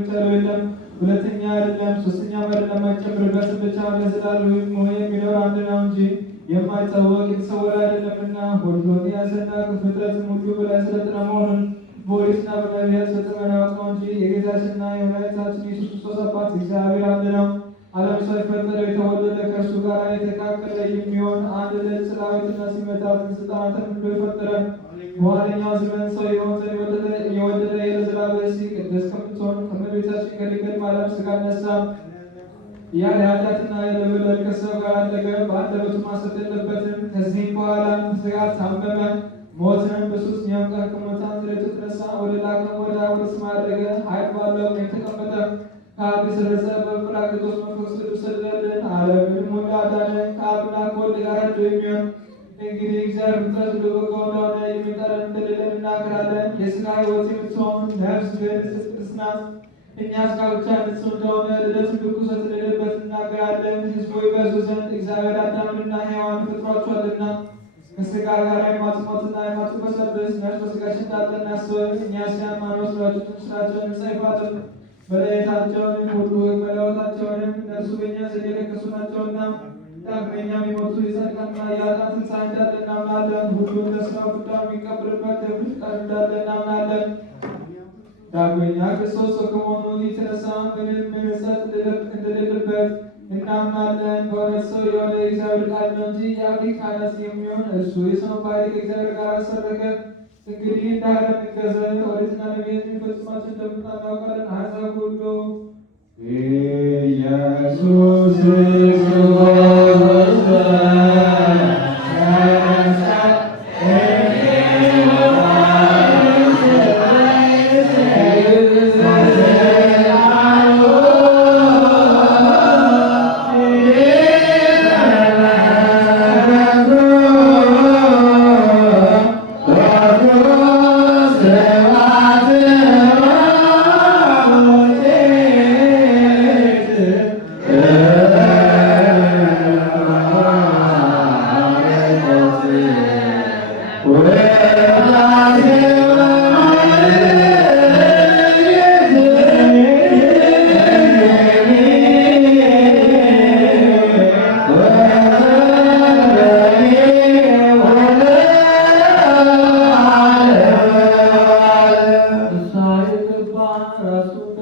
የሚቻለው የለም። ሁለተኛ አይደለም፣ ሶስተኛ አይደለም፣ አይጨምርበትም። ብቻ ለዘላለም የሚኖር አንድ ነው እንጂ የማይታወቅ የተሰወረ አይደለምና። ሁሉን የያዘና ከፍጥረትም ሁሉ በላይ ስለጠና መሆኑን በኦሪትና በነቢያት ስለተመነ ያወቅነው እንጂ የጌታችንና የመድኃኒታችን ኢየሱስ ክርስቶስ አባት እግዚአብሔር አንድ ነው። ዓለም ሳይፈጠር የተወለደ ከእርሱ ጋር የተካከለ የሚሆን አንድ ልጅ ሠራዊትና ሲመታትን ስልጣናትን ሁሉ የፈጠረ በኋለኛው ዘመን ሰው የሆን ዘንድ የወደደ የለዘላለም ብእሲ ቅድስት ከምትሆን ከእመቤታችን ከድንግል ማርያም ሥጋ ነሣ። ያለ ኃጢአትና ያለ በደል ከሰው ጋር አደገ። በአንደበቱ ማሰት የለበትም። ከዚህም በኋላ ሥጋ ታመመ። ሞትንም በሦስተኛው ቀን ከሙታን ተለይቶ ተነሣ። ወደ ላከው ወደ አብ ሰማይ ዐረገ። ኃይል ባለው ቀኝ ተቀመጠ። ከአብ የሠረጸ በጰራቅሊጦስ መንፈስ ቅዱስ ሰደደልን። ዓለምንም ሁሉ አዳነ። ከአብና ከወልድ ጋር አንድ የሚሆን እንግዲህ እግዚአብሔር ፍጥረት ሁሉ በጎ እንደሆነ የሚጠረን እንደሌለን እናገራለን። የሥጋ ሕይወት የምትሆን ነፍስ ግን ቅድስት ናት። እኛ ሥጋ ብቻ ንጹሕ እንደሆነ ልደት ርኵሰት እንደሌለበት እናገራለን። ሕዝቡ ይበዙ ዘንድ እግዚአብሔር አዳምንና ሔዋንን ፈጥሯቸዋልና ከሥጋ ጋር የማትሞትና የማትበሰብስ ነፍስ በሥጋችን እንዳለ እናስብ። እኛ ሃይማኖት ሥራቸውን እንጸይፋለን። መለየታቸውንም ሁሉ መለወጣቸውንም እነርሱ በእኛ ዘንድ የረከሱ ናቸውና ዳግመኛም የሞቱ የጻድቃንና የኃጥአን ትንሣኤ እንዳለ እናምናለን። ሁሉም ለሥራው ፍዳውን የሚቀበልበት የፍርድ ቀን እንዳለ እናምናለን። ዳግመኛ ክርስቶስ ሰው ከመሆኑ የተነሣ ምንም ምሕረት እንደሌለበት እናምናለን። በእውነት ሰው የሆነ የእግዚአብሔር ቃል ነው እንጂ የአብይ ካህናት የሚሆን እርሱ የሰውን ባሕርይ ከእግዚአብሔር ጋር አሰረገ። እንግዲህ እንደ ዓለም እንገዛለን። ኦሪትና ነቢያት የሚፈጽሟቸው እንደምናውቃለን። አሕዛብ ሁሉ ኢየሱስ Yeah.